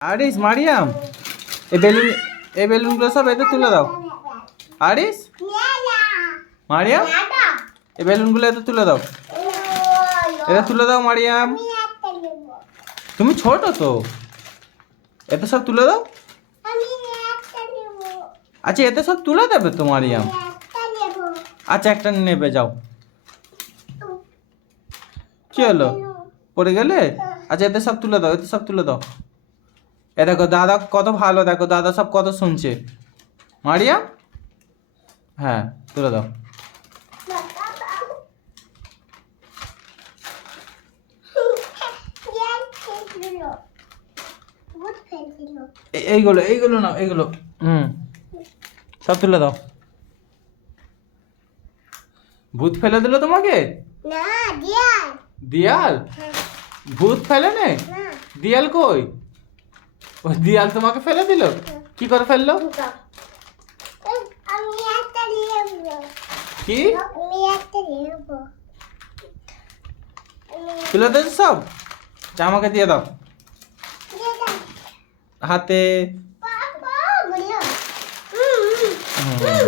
আরিস মারিয়াম এই বেলুনগুলো সব এতে তুলে দাও। আরিস মারিয়াম এই বেলুনগুলো এতে তুলে দাও। এটা তুলে দাও মারিয়াম। তুমি ছোট তো, এতে সব তুলে দাও। আচ্ছা এতে সব তুলে দেবে তো মারিয়াম। আচ্ছা একটা নেবে যাও। কি হলো, পড়ে গেলে? আচ্ছা এতে সব তুলে দাও, এতে সব তুলে দাও। এ দেখো দাদা কত ভালো, দেখো দাদা সব কত শুনছে। মারিয়াম হ্যাঁ তুলে দাও। এইগুলো এইগুলো নাও, এইগুলো সব তুলে দাও। ভূত ফেলে দিল তোমাকে? না, দিয়াল। দিয়াল? ভূত ফেলে নে? দিয়াল কই? ওই দিয়াল তোমাকে ফেলে দিল? কি করে ফেললো? আমি একটা নিয়ে নেব। কি আমি একটা নিয়ে নেব। তুলে দিয়েছো সব? আমাকে দিয়ে দাও হাতে। পাপা বলো। হুম